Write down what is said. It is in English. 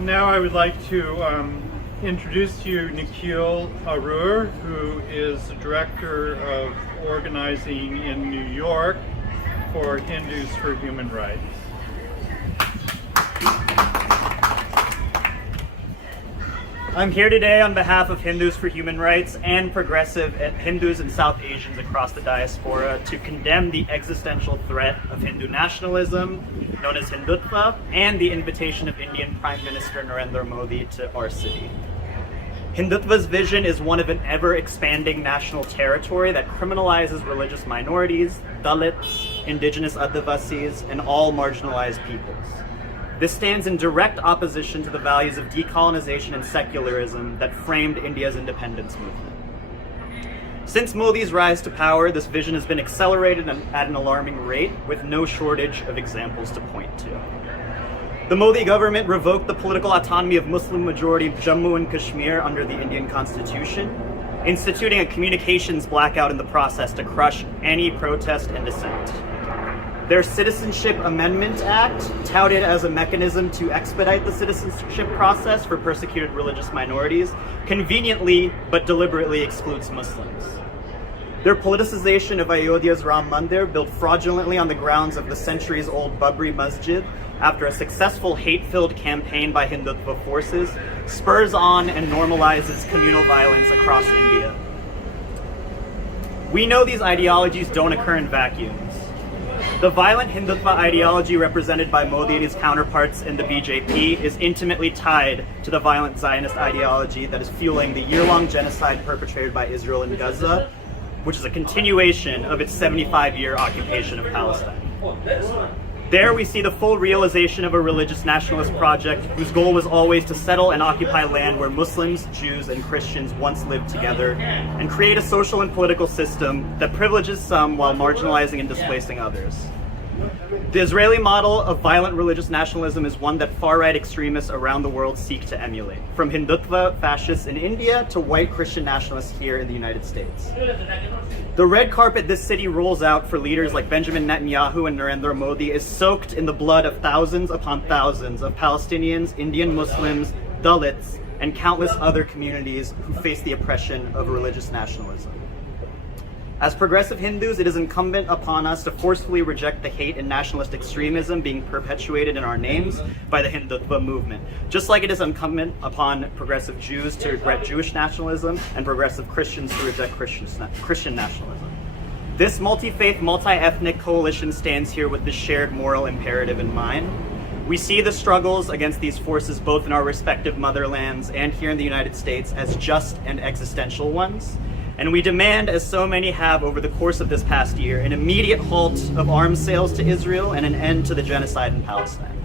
And now I would like to introduce to you Nikhil Arur, who is the Director of Organizing in New York for Hindus for Human Rights. I'm here today on behalf of Hindus for Human Rights and progressive Hindus and South Asians across the diaspora to condemn the existential threat of Hindu nationalism, known as Hindutva, and the invitation of Indian Prime Minister Narendra Modi to our city. Hindutva's vision is one of an ever-expanding national territory that criminalizes religious minorities, Dalits, indigenous Adivasis, and all marginalized peoples. This stands in direct opposition to the values of decolonization and secularism that framed India's independence movement. Since Modi's rise to power, this vision has been accelerated at an alarming rate, with no shortage of examples to point to. The Modi government revoked the political autonomy of Muslim-majority Jammu and Kashmir under the Indian Constitution, instituting a communications blackout in the process to crush any protest and dissent. Their Citizenship Amendment Act, touted as a mechanism to expedite the citizenship process for persecuted religious minorities, conveniently but deliberately excludes Muslims. Their politicization of Ayodhya's Ram Mandir, built fraudulently on the grounds of the centuries-old Babri Masjid, after a successful hate-filled campaign by Hindutva forces, spurs on and normalizes communal violence across India. We know these ideologies don't occur in vacuums. The violent Hindutva ideology represented by Modi and his counterparts in the BJP is intimately tied to the violent Zionist ideology that is fueling the year-long genocide perpetrated by Israel in Gaza, which is a continuation of its 75-year occupation of Palestine. There we see the full realization of a religious nationalist project whose goal was always to settle and occupy land where Muslims, Jews, and Christians once lived together, and create a social and political system that privileges some while marginalizing and displacing others. The Israeli model of violent religious nationalism is one that far-right extremists around the world seek to emulate, from Hindutva fascists in India to white Christian nationalists here in the United States. The red carpet this city rolls out for leaders like Benjamin Netanyahu and Narendra Modi is soaked in the blood of thousands upon thousands of Palestinians, Indian Muslims, Dalits, and countless other communities who face the oppression of religious nationalism. As progressive Hindus, it is incumbent upon us to forcefully reject the hate and nationalist extremism being perpetuated in our names by the Hindutva movement, just like it is incumbent upon progressive Jews to regret Jewish nationalism and progressive Christians to reject Christian nationalism. This multi-faith, multi-ethnic coalition stands here with this shared moral imperative in mind. We see the struggles against these forces both in our respective motherlands and here in the United States as just and existential ones. And we demand, as so many have over the course of this past year, an immediate halt of arms sales to Israel and an end to the genocide in Palestine.